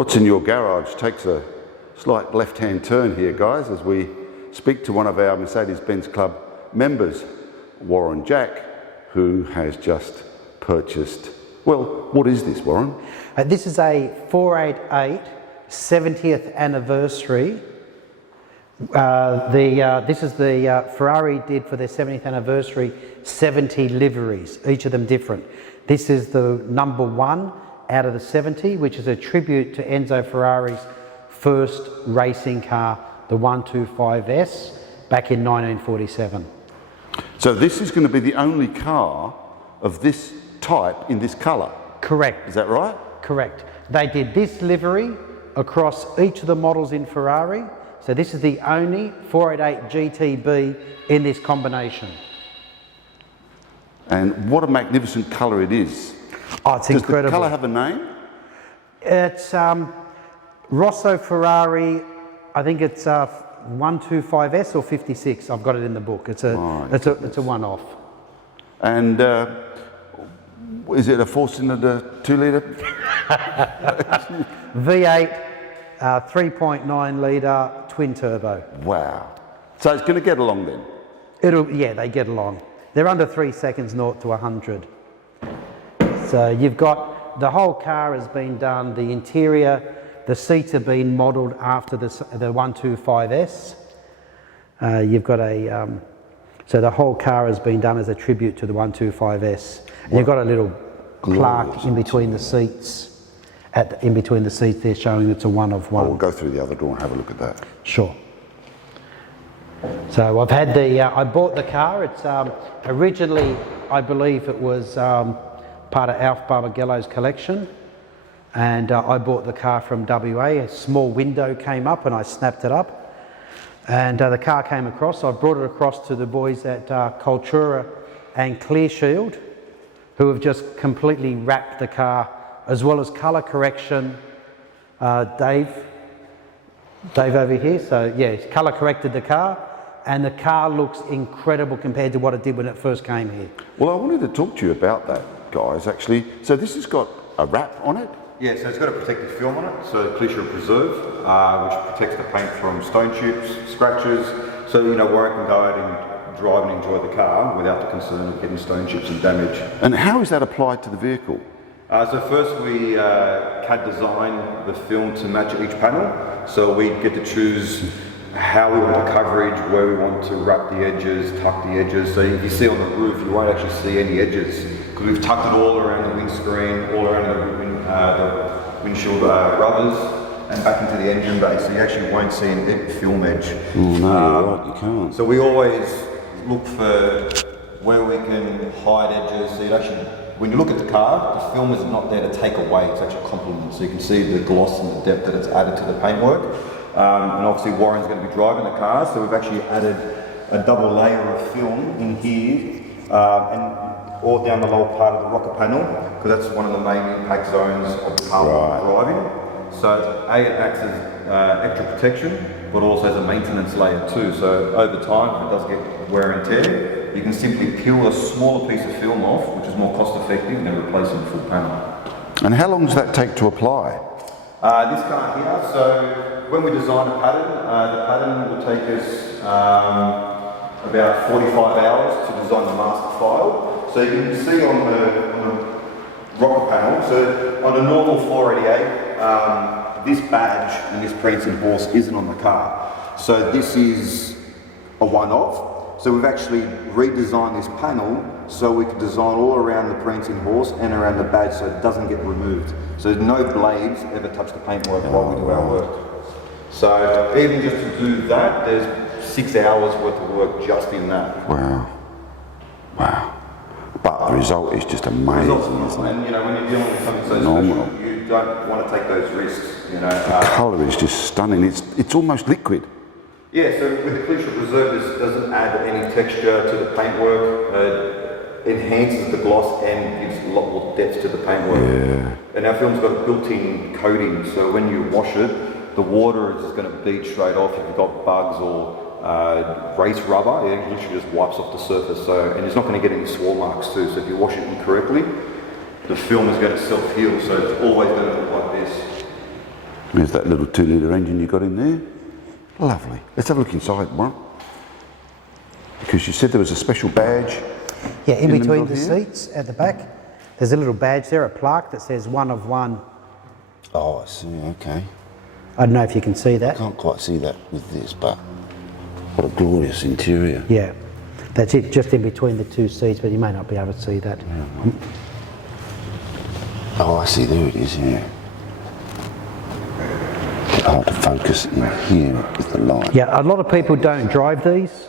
What's in your garage takes a slight left-hand turn here, guys, as we speak to one of our Mercedes-Benz Club members, Warren Jack, who has just purchased, well, what is this, Warren? This is a 488 70th anniversary. This is the Ferrari did for their 70th anniversary 70 liveries, each of them different. This is the number 1 out of the 70, which is a tribute to Enzo Ferrari's first racing car, the 125S, back in 1947. So this is going to be the only car of this type in this colour? Correct. Is that right? Correct. They did this livery across each of the models in Ferrari. So this is the only 488 GTB in this combination. And what a magnificent colour it is. Oh, it's incredible. Does the colour have a name? It's Rosso Ferrari, I think it's 125S or 56. I've got it in the book. It's a one-off. And is it a 4-cylinder 2-litre? V8, 3.9 litre twin turbo. Wow. So it's going to get along then? Yeah, they get along. They're under 3 seconds 0 to 100. So you've got, the whole car has been done, the interior, the seats have been modelled after the 125S. You've got so the whole car has been done as a tribute to the 125S. And you've got a little plaque in between the seats, in between the seats there showing it's a 1 of 1. We'll go through the other door and have a look at that. Sure. So I've had I bought the car. It's originally, I believe it was part of Alf Barbagello's collection. And I bought the car from WA. A small window came up and I snapped it up. And the car came across. I brought it across to the boys at Cultura and Clear Shield, who have just completely wrapped the car, as well as colour correction. Dave over here. So yeah, it's colour corrected the car. And the car looks incredible compared to what it did when it first came here. Well, I wanted to talk to you about that, guys, actually. So this has got a wrap on it? Yeah, so it's got a protective film on it, so Clear Shield Preserve, which protects the paint from stone chips, scratches, so Warren can go out and drive and enjoy the car without the concern of getting stone chips and damage. And how is that applied to the vehicle? So first we CAD design the film to match each panel, so we get to choose how we want the coverage, where we want to wrap the edges, tuck the edges. So if you see on the roof, you won't actually see any edges because we've tucked it all around the windscreen, all around the windshield rubbers, and back into the engine bay. So you actually won't see any film edge. Oh no, you're right, you can't. So we always look for where we can hide edges. So you actually, when you look at the car, the film is not there to take away; it's actually a complement. So you can see the gloss and the depth that it's added to the paintwork. And obviously Warren's going to be driving the car, so we've actually added a double layer of film in here and all down the lower part of the rocker panel, because that's one of the main impact zones of the car while driving. So it acts as extra protection, but also as a maintenance layer too. So over time, if it does get wear and tear, you can simply peel a smaller piece of film off, which is more cost effective than replacing the full panel. And how long does that take to apply? This car here, so when we design a pattern, the pattern will take us about 45 hours to design the master file. So you can see on the rocker panel, so on a normal 488, this badge and this prancing horse isn't on the car. So this is a one-off. So we've actually redesigned this panel so we can design all around the prancing horse and around the badge so it doesn't get removed. So no blades ever touch the paintwork while we do our work. So even just to do that, there's 6 hours worth of work just in that. Wow. Wow. But the result is just amazing. And when you're dealing with something so special, you don't want to take those risks. The colour is just stunning. It's almost liquid. Yeah, so with the Clear Shield Preserve, this doesn't add any texture to the paintwork. Enhances the gloss and gives a lot more depth to the paintwork. Yeah. And our film's got a built-in coating, so when you wash it, the water is just going to bead straight off. If you've got bugs or race rubber, it literally just wipes off the surface. So, and it's not going to get any swirl marks too. So if you wash it incorrectly, the film is going to self-heal. So it's always going to look like this. There's that little 2-litre engine you got in there. Lovely. Let's have a look inside, Warren. Because you said there was a special badge. Yeah, in between the middle here? seats at the back, there's a little badge there, a plaque that says 1 of 1. Oh, I see, okay. I don't know if you can see that. Can't quite see that with this, but what a glorious interior. Yeah, that's it, just in between the 2 seats, but you may not be able to see that. Oh, I see, there it is, yeah. Hard to focus in here with the light. Yeah, a lot of people don't drive these.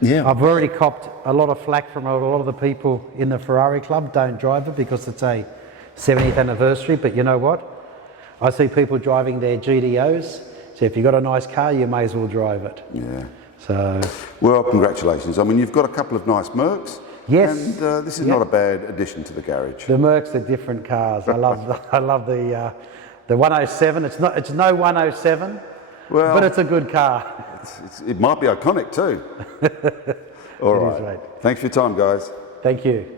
Yeah. I've already copped a lot of flack from a lot of the people in the Ferrari club don't drive it because it's a 70th anniversary, but you know what? I see people driving their GDOs, so if you've got a nice car, you may as well drive it. Yeah. So, Well, congratulations. I mean, you've got a couple of nice Mercs. yes. And this is not a bad addition to the garage. the Mercs are different cars. I love the 107. It's no 107, Well, but it's a good car. it might be iconic too. All It right. is, right. Thanks for your time, guys. Thank you.